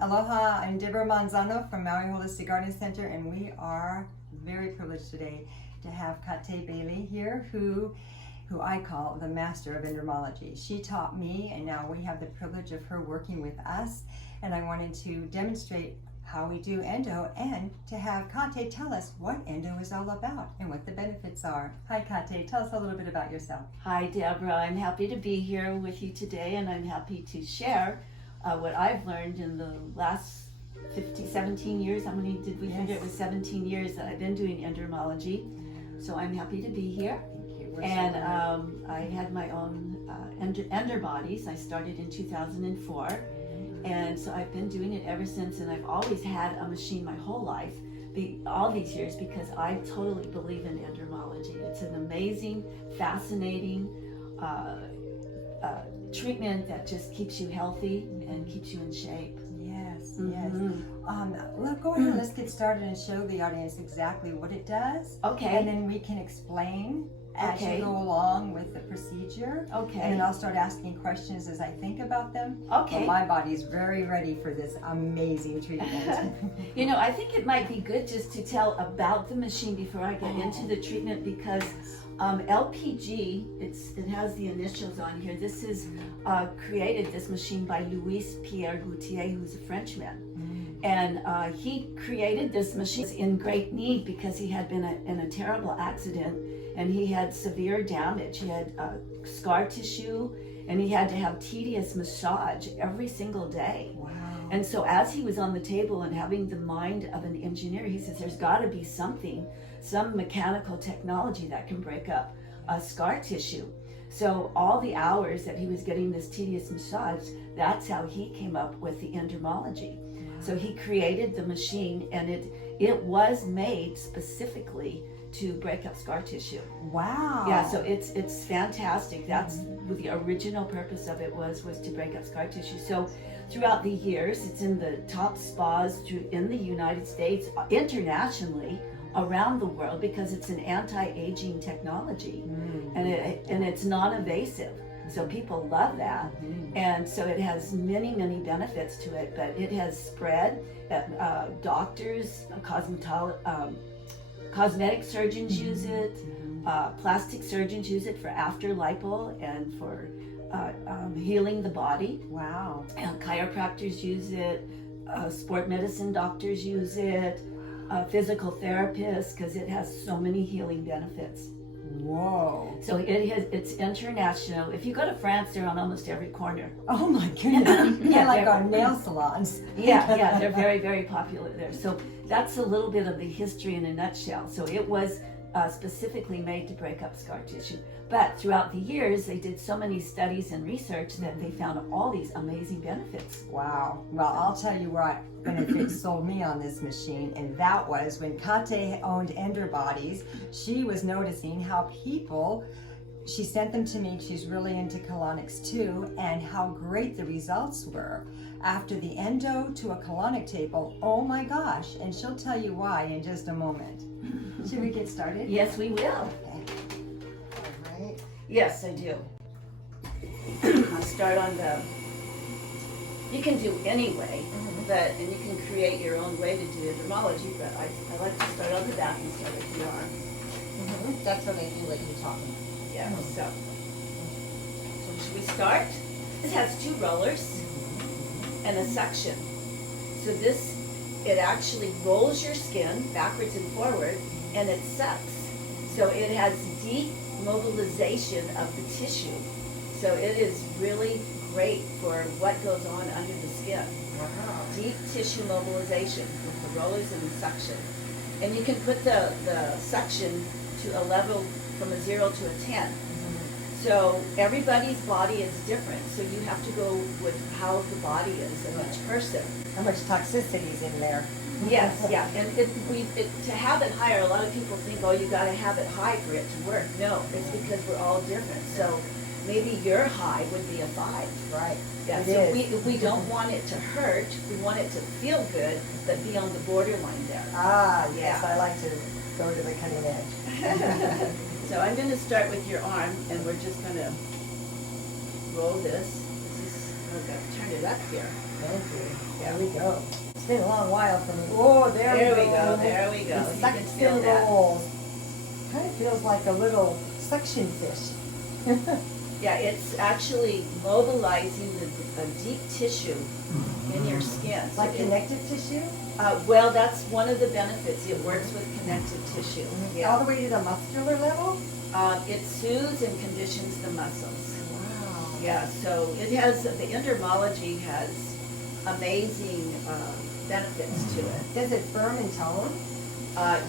Aloha, I'm Deborah Manzano from Maui Holistic Garden Center, and we are very privileged today to have Kate Bailey here, who I call the master of endermology. She taught me, and now we have the privilege of her working with us, and I wanted to demonstrate how we do endo and to have Kate tell us what endo is all about and what the benefits are. Hi Kate, tell us a little bit about yourself. Hi Deborah, I'm happy to be here with you today, and I'm happy to share what I've learned in the last 17 years. How many did we figure? It was 17 years that I've been doing endermology. So I'm happy to be here. And I had my own ender bodies. I started in 2004. And so I've been doing it ever since, and I've always had a machine my whole life, all these years, because I totally believe in endermology. It's an amazing, fascinating treatment that just keeps you healthy and keeps you in shape. Yes, yes. Go ahead, let's get started and show the audience exactly what it does. Okay. And then we can explain as you go along with the procedure. Okay. And then I'll start asking questions as I think about them. Okay. But my body's very ready for this amazing treatment. You know, I think it might be good just to tell about the machine before I get into the treatment, because LPG, it has the initials on here. This is created, this machine, by Louis Pierre Gautier, who's a Frenchman. And he created this machine in great need because he had been in a terrible accident, and he had severe damage. He had scar tissue, and he had to have tedious massage every single day. Wow. And so as he was on the table and having the mind of an engineer, he says there's got to be something, some mechanical technology that can break up scar tissue. So all the hours that he was getting this tedious massage, that's how he came up with the endermology. So he created the machine, and it was made specifically to break up scar tissue. Wow. Yeah, so it's fantastic. That's what the original purpose of it was to break up scar tissue. So throughout the years, it's in the top spas in the United States, internationally, around the world, because it's an anti-aging technology, and it's non-invasive. So people love that, and so it has many, many benefits to it, but it has spread. Doctors, cosmetic surgeons use it, plastic surgeons use it for after lipo and for healing the body. Wow. And chiropractors use it, sport medicine doctors use it, physical therapists, because it has so many healing benefits. Whoa. So it's international. If you go to France, they're on almost every corner. Oh my goodness. Yeah, like our nail salons. Yeah, they're very, very popular there. So that's a little bit of the history in a nutshell. So it was specifically made to break up scar tissue. But throughout the years, they did so many studies and research that they found all these amazing benefits. Wow. Well, I'll tell you what benefit sold me on this machine, and that was when Kate owned Ender Bodies. She was noticing how she sent them to me. She's really into colonics too, and how great the results were. After the endo to a colonic table, oh my gosh, and she'll tell you why in just a moment. Should we get started? Yes, we will. Okay. All right. Yes, I do. I'll start on you can do any way, and you can create your own way to do endermology, but I like to start on the back and start with the arm. That's what I do, what you're talking about. Yeah, so should we start? This has two rollers and a suction. So it actually rolls your skin backwards and forward, and it sucks. So it has deep mobilization of the tissue. So it is really great for what goes on under the skin. Wow. Deep tissue mobilization with the rollers and the suction. And you can put the suction to a level from a 0 to a 10. So everybody's body is different, so you have to go with how the body is of each person. How much toxicity is in there? Yes, yeah, and to have it higher, a lot of people think, oh, you got to have it high for it to work. No, it's because we're all different. So maybe your high would be a 5. Right. Yeah. So we don't want it to hurt. We want it to feel good, but be on the borderline there. Ah, yes, Yeah. I like to go to the cutting edge. So I'm going to start with your arm, and we're just going to roll this. We're going to turn it up here. Thank you. There we go. It's been a long while for me. Oh, there we go. There we go. It You sucks can feel and that. rolls. Kind of feels like a little suction fish. Yeah, it's actually mobilizing the deep tissue in your skin. So Like connective tissue? well, that's one of the benefits. It works with connective tissue. All Yeah. the way to the muscular level? It soothes and conditions the muscles. Wow. Yeah, so it has, the endermology has amazing benefits to it. Does it firm and tone?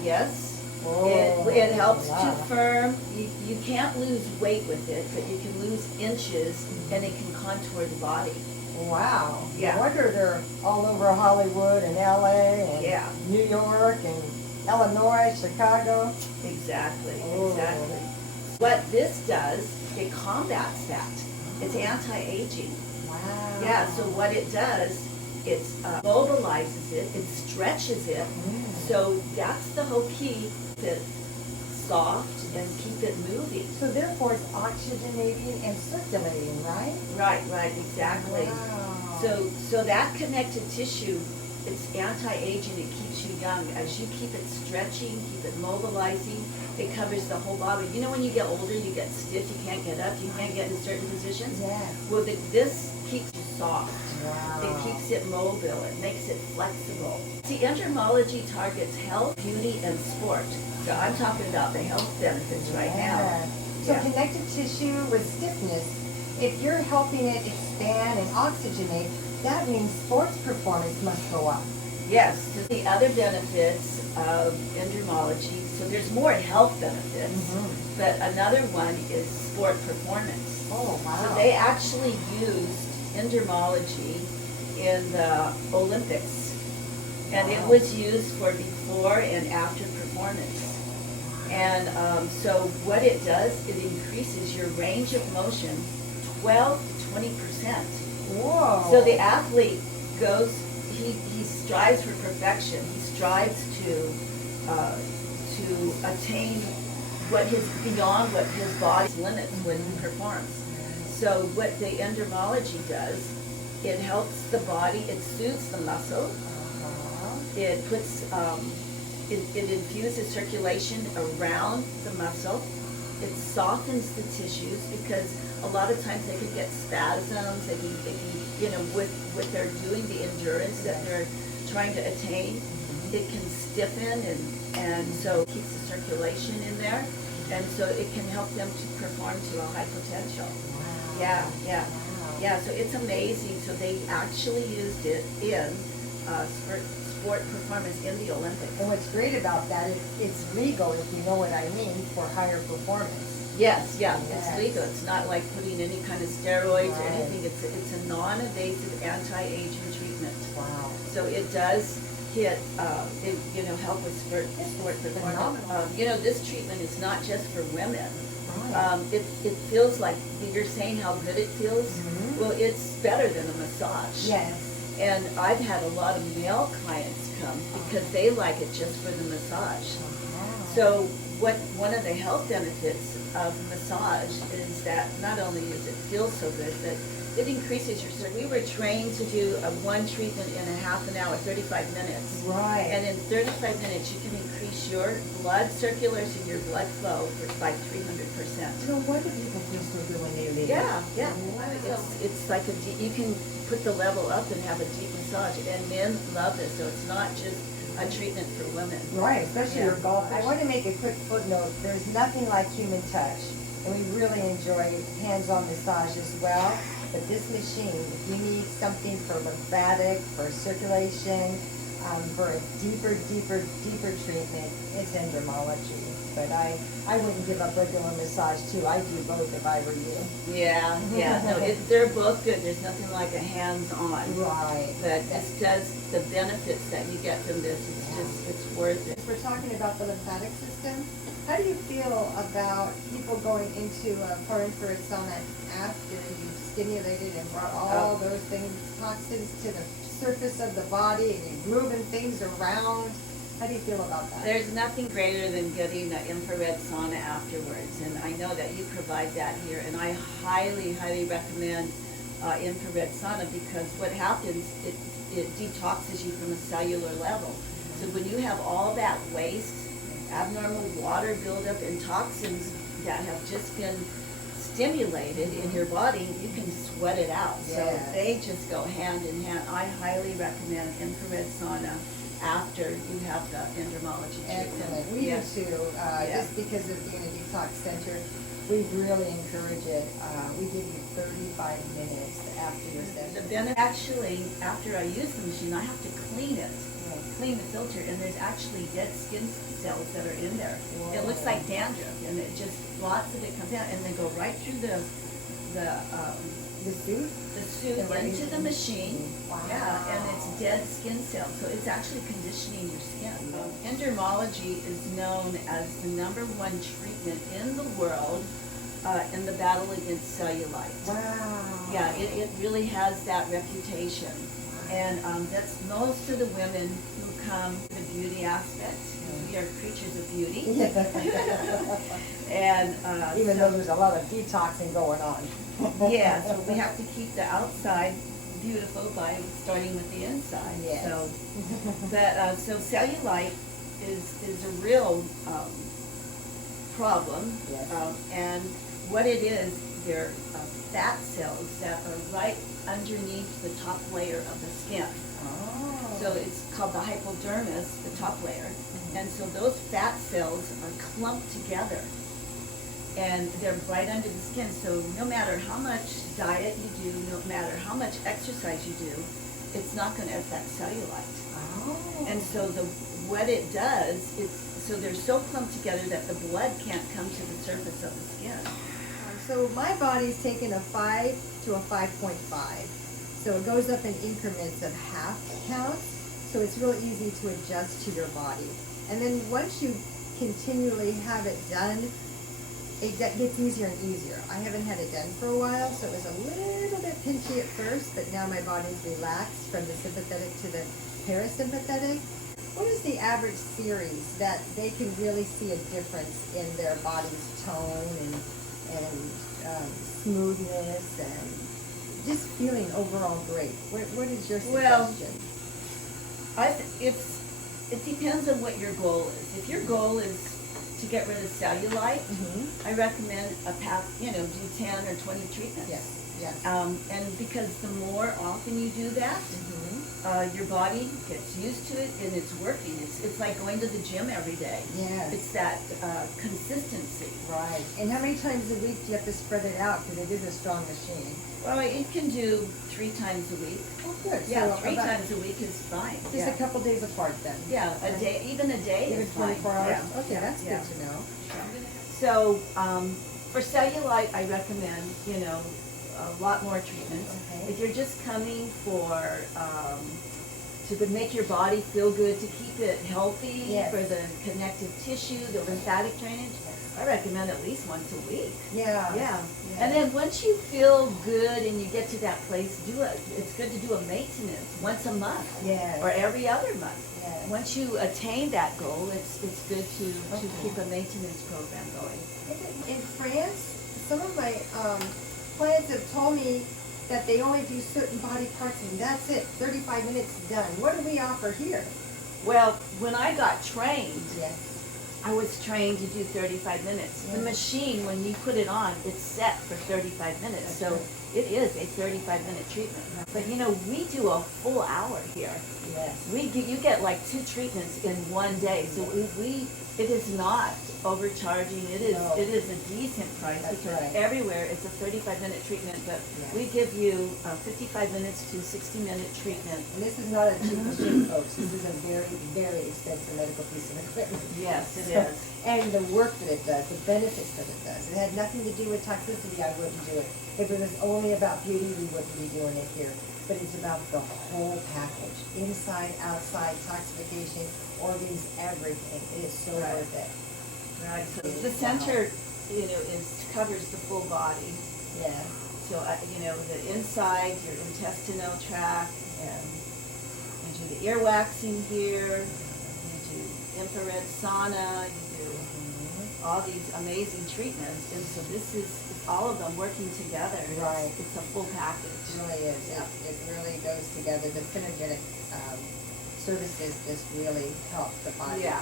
Yes, Oh, it helps wow. to firm. You can't lose weight with it, but you can lose inches and it can contour the body. Wow. Yeah. No wonder they're all over Hollywood and LA and Yeah. New York and Illinois, Chicago. Exactly, Oh. exactly. What this does, it combats that. It's anti-aging. Wow. Yeah, so what it does, it mobilizes it, it stretches it. So that's the whole key, keep it soft and keep it moving. So therefore it's oxygenating and circulating, right? Right, exactly. Wow. So that connective tissue, it's anti-aging, it keeps you young. As you keep it stretching, keep it mobilizing, it covers the whole body. You know when you get older, you get stiff, you can't get up, you can't get in certain positions? Yes. Well, this keeps you soft. Wow. It keeps it mobile, it makes it flexible. See, endermology targets health, beauty, and sport. So I'm talking about the health benefits right now. Yeah. So Yeah. connective tissue with stiffness, if you're helping it expand and oxygenate, that means sports performance must go up. Yes, 'cause the other benefits of endermology, so there's more health benefits, but another one is sport performance. Oh, wow. So they actually used endermology in the Olympics, and it Wow. was used for before and after performance. And so what it does, it increases your range of motion 12 to 20%. Whoa. So the athlete goes, he strives for perfection. He strives to attain beyond what his body's limits when he performs. So what the endermology does, it helps the body, it soothes the muscle, it puts, it infuses circulation around the muscle, it softens the tissues because a lot of times they can get spasms, they can, with their doing the endurance that they're trying to attain, it can stiffen and so it keeps the circulation in there, and so it can help them to perform to a high potential. Yeah. So it's amazing. So they actually used it in sport performance in the Olympics. And what's great about that is it's legal, if you know what I mean, for higher performance. Yes, it's Yes. legal. It's not like putting any kind of steroids or Right. anything. It's a non-invasive anti-aging treatment. Wow. So it does hit, help with sport performance. This treatment is not just for women. Right. It feels like, you're saying how good it feels? Mhm. Well, it's better than a massage. Yes. And I've had a lot of male clients come because they like it just for the massage. So one of the health benefits of massage is that not only does it feel so good, but it increases your, so we were trained to do one treatment in a half an hour, 35 minutes. Right. And in 35 minutes, you can increase your blood circulation, your blood flow by 300%. So what do people feel so good when they leave? Yeah. Wow. It's like you can put the level up and have a deep massage, and men love it, so it's not just a treatment for women. Right, especially Yeah. your golfers. I want to make a quick footnote. There's nothing like human touch, and we really enjoy hands-on massage as well. But this machine, if you need something for lymphatic, for circulation, for a deeper treatment, it's endermology. But I wouldn't give up regular massage too. I'd do both if I were you. Yeah. No, they're both good. There's nothing like a hands-on. Right. But this does, the benefits that you get from this, it's worth it. If we're talking about the lymphatic system, how do you feel about people going into for infrared sauna after you've stimulated and brought all those things, toxins to the surface of the body and you're moving things around? How do you feel about that? There's nothing greater than getting an infrared sauna afterwards, and I know that you provide that here, and I highly recommend infrared sauna, because what happens, it detoxes you from a cellular level. So when you have all that waste, abnormal water buildup, and toxins that have just been stimulated in your body, you can sweat it out. So they just go hand in hand. I highly recommend infrared sauna after you have the endermology treatment. Excellent. We do too. Just because of being a detox center, we really encourage it. We give you 35 minutes after your session. Actually, after I use the machine, I have to clean it, clean the filter, and there's actually dead skin cells that are in there. Whoa. It looks like dandruff, and it just, lots of it comes out, and they go right through the suit into the machine. Wow. Yeah, and it's dead skin cells, so it's actually conditioning your skin. Endermology is known as the #1 treatment in the world in the battle against cellulite. Wow. Yeah, it really has that reputation. And that's most of the women who come to the beauty aspect. We are creatures of beauty. And even though there's a lot of detoxing going on. yeah, so we have to keep the outside beautiful by starting with the inside. Yes. So cellulite is a real problem. Yes. And what it is, they're fat cells that are right underneath the top layer of the skin. Oh. So it's called the hypodermis, the top layer. And so those fat cells are clumped together, and they're right under the skin. So no matter how much diet you do, no matter how much exercise you do, it's not going to affect cellulite. Oh. And so what it does is, so they're so clumped together that the blood can't come to the surface of the skin. So my body's taken a 5 to a 5.5. So it goes up in increments of half counts. So it's real easy to adjust to your body. And then once you continually have it done, it gets easier and easier. I haven't had it done for a while, so it was a little bit pinchy at first, but now my body's relaxed from the sympathetic to the parasympathetic. What is the average series that they can really see a difference in their body's tone and smoothness and just feeling overall great? What is your suggestion? It depends on what your goal is. If your goal is to get rid of cellulite, I recommend a path, do 10 or 20 treatments. Yes, yes. And because the more often you do that, your body gets used to it and it's working. It's like going to the gym every day. Yes. It's that consistency. Right. And how many times a week do you have to spread it out, because it is a strong machine? Well, it can do 3 times a week. Oh, good. Yeah, so 3 times a week is fine. Just a couple days apart then. Yeah, a day, even a day Even is fine. 24 hours? Yeah. Okay, that's good to know. So, for cellulite, I recommend, a lot more treatments. Okay. If you're just coming for, to make your body feel good, to keep it healthy, Yes. for the connective tissue, the lymphatic drainage, I recommend at least once a week. Yeah. Yeah. And then once you feel good and you get to that place, it's good to do a maintenance once a month. Yes. Or every other month. Yes. Once you attain that goal, it's good to keep a maintenance program going. In France, some of my clients have told me that they only do certain body parts and that's it, 35 minutes done. What do we offer here? Well, when I got trained, Yes. I was trained to do 35 minutes. The machine, when you put it on, it's set for 35 minutes. So it is a 35-minute treatment. But we do a full hour here. Yes. You get like 2 treatments in one day. So it is not overcharging. It is a decent price. That's because right. everywhere it's a 35-minute treatment, but we give you 55 minutes to 60-minute treatment. And this is not a cheap machine, folks. This is a very, very expensive medical piece of equipment. Yes, it is. And the work that it does, the benefits that it does. It had nothing to do with toxicity, I wouldn't do it. If it was only about beauty, we wouldn't be doing it here. But it's about the whole package. Inside, outside, toxification, organs, everything. It is so worth it. Right. So the center, covers the full body. Yeah. So, the inside, your intestinal tract. Yeah. You do the ear waxing here. You do infrared sauna. You do all these amazing treatments, and so this is all of them working together. Right. It's a full package. It really is. Yeah. It really goes together. The synergetic services just really help the body. Yeah.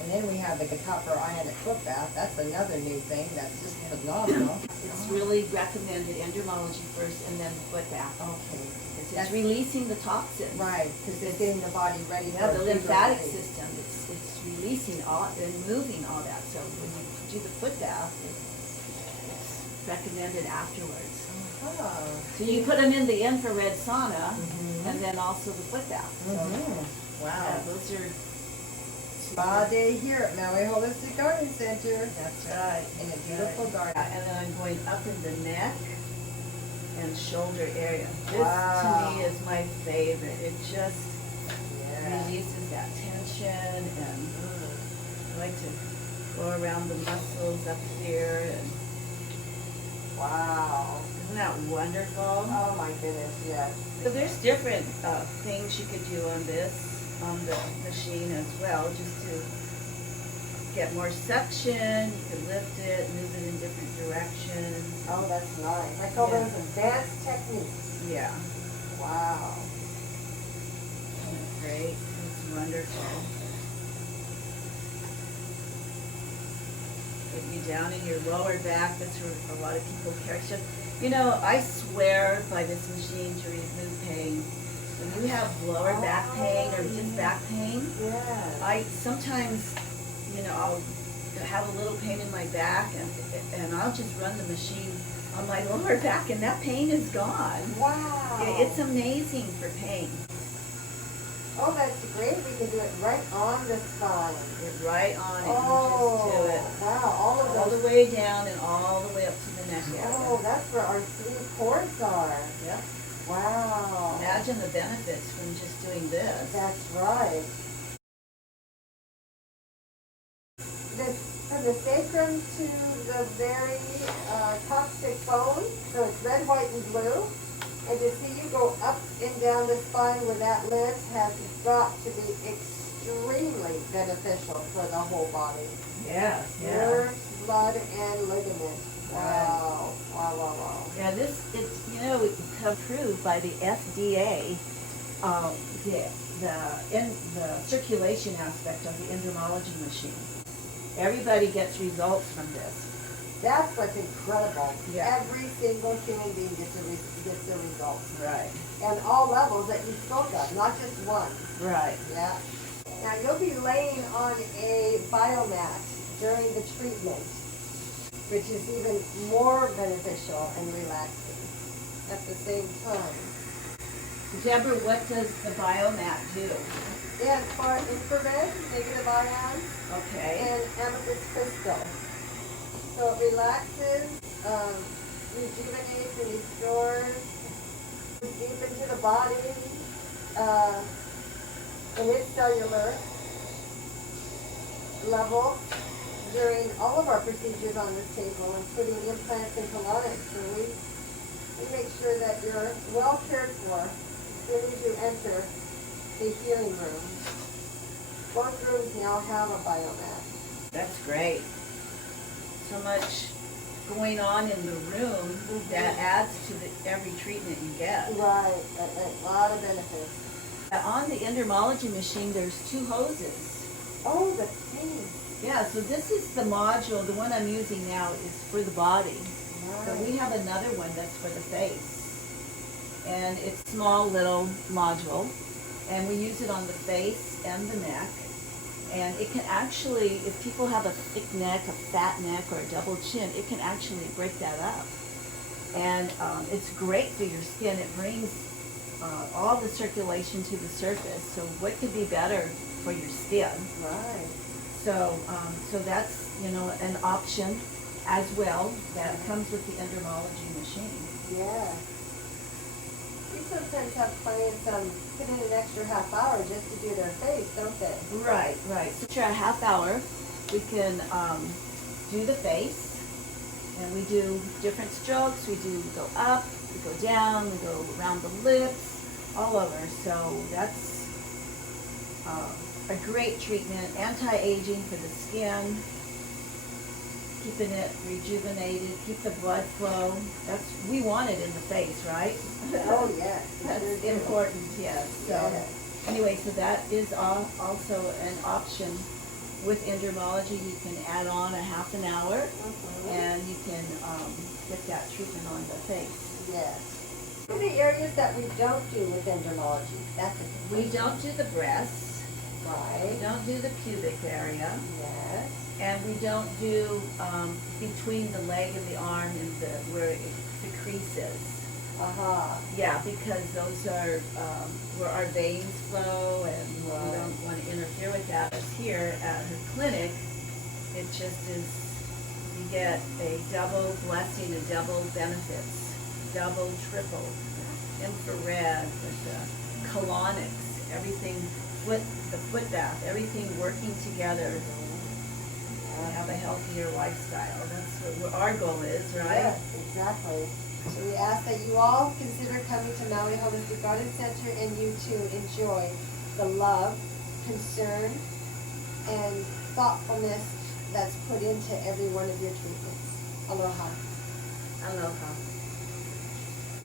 And then we have the copper Ionic Footbath. That's another new thing that's just phenomenal. It's really recommended endermology first and then foot bath. Okay. It's releasing the toxins. Right, because it's getting the body ready Yeah, for the a lymphatic release. system, it's releasing all and moving all that. So when you do the foot bath, it's recommended afterwards. Oh. So you put them in the infrared sauna Mhm. and then also the foot bath. So, Wow. yeah, those are Spa day here at Maui Holistic Garden Center. That's right. In a beautiful garden. And then I'm going up in the neck and shoulder area. This Wow. to me is my favorite. It just Yeah. releases that tension, and I like to go around the muscles up here. And Wow. isn't that wonderful? Oh my goodness, yes. So there's different things you could do on this, on the machine as well, just to get more suction. You can lift it, move it in different directions. Oh, that's nice. I call Yeah. those advanced techniques. Yeah, Wow. great. It's wonderful. Get you down in your lower back. That's where a lot of people carry. So, you know, I swear by this machine to remove pain. When you have lower back pain or just back pain, Yeah. I sometimes, you know, I'll have a little pain in my back, and I'll just run the machine on my lower back, and that pain is gone. Wow. It's amazing for pain. Oh, that's great. We can do it right on the spine. You're right on it. You Oh, just do it wow. All of all those. the way down and all the way up to the neck area. Oh, that's where our 3 cords are. Yep. Wow. Imagine the benefits from just doing this. That's right. From the sacrum to the very toxic bone, so it's red, white, and blue. And to see you go up and down the spine with that list has got to be extremely beneficial for the whole body. Yeah, Nerves, blood, and ligament. Wow. Wow, wow, wow. Yeah, it's, you know, it's approved by the FDA, the circulation aspect of the endermology machine. Everybody gets results from this. That's what's incredible. Yeah. Every single human being gets the results. Right. And all levels that you spoke of, not just one. Right. Yeah. Now you'll be laying on a biomat during the treatment, which is even more beneficial and relaxing at the same time. Deborah, what does the biomat do? Yeah, it's for infrared, negative ion, Okay. and amethyst crystal. So it relaxes, rejuvenates, and restores deep into the body, in its cellular level during all of our procedures on this table, including implants and colonics. So we make sure that you're well cared for as soon as you enter the healing room. Both rooms now have a biomat. That's great. So much going on in the room that adds to every treatment you get. Right, a lot of benefits. On the endermology machine, there's 2 hoses. Oh, the pain. Yeah, so this is the module. The one I'm using now is for the body. But we have another one that's for the face. And it's a small little module. And we use it on the face and the neck. And it can actually, if people have a thick neck, a fat neck, or a double chin, it can actually break that up. And it's great for your skin. It brings all the circulation to the surface. So what could be better for your skin? Right. So, so that's, you know, an option as well that comes with the endermology machine. Yeah. We sometimes have clients put in an extra half hour just to do their face, don't they? Right, right. So after a half hour, we can do the face, and we do different strokes. We go up, we go down, we go around the lips, all over. So that's a great treatment, anti-aging for the skin, keeping it rejuvenated, keep the blood flow. We want it in the face, right? Oh, yes. That's important, yes. So Yes. anyway, so that is also an option with Endermologie. You can add on a half an hour, and you can get that treatment on the face. Yes. What are the areas that we don't do with endermology? That's a good We don't do the breasts. We Right. don't do the pubic area. Yes. And we don't do between the leg and the arm and where the crease is. Aha. Yeah, because those are where our veins flow, and we Right. don't want to interfere with that. Here at her clinic, it just is, you get a double blessing, a double benefits, double, triple, infrared with the colonics, everything, the Footbath, everything working together to have a healthier lifestyle. That's what our goal is, right? Yes, exactly. So we ask that you all consider coming to Maui Holistic Garden Center, and you too enjoy the love, concern, and thoughtfulness that's put into every one of your treatments. Aloha. Aloha.